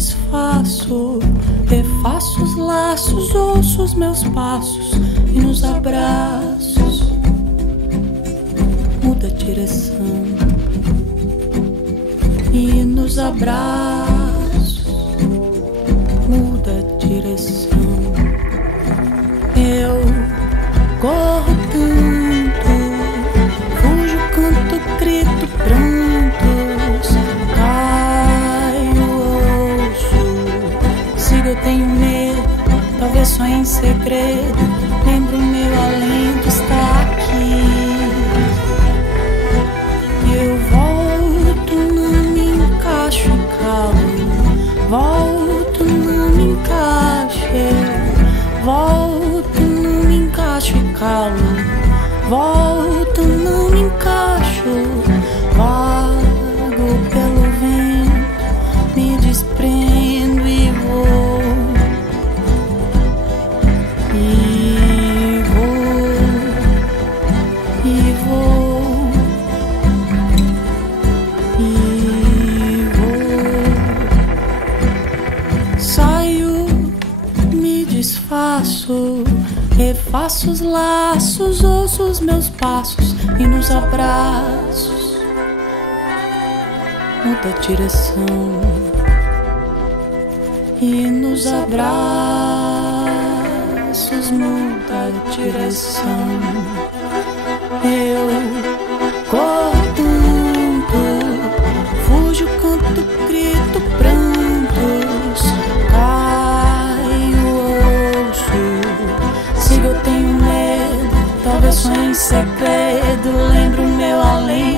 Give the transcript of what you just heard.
desfaço, refaço os laços, ouço os meus passos e nos abraços muda a direção. E nos abraços muda a direção. Eu corro tanto, fujo, canto, grito, prantos, caio, ouço, sigo, eu tenho medo, talvez só em segredo, lembro meu alento está aqui. Eu volto, não me encaixo e calo, volto, não me encaixo, volto, não me encaixo e calo, volto, não me encaixo, vago pelo vento, me desprendo e vou, e vou, e vou, e vou. Saio, me desfaço, refaço os laços, ouço os meus passos e nos abraços muda a direção. E nos abraços muda a direção. Eu corro tanto, fujo, canto, grito, prantos, caio, ouço, sigo, eu tenho medo, talvez só em segredo, lembro meu além.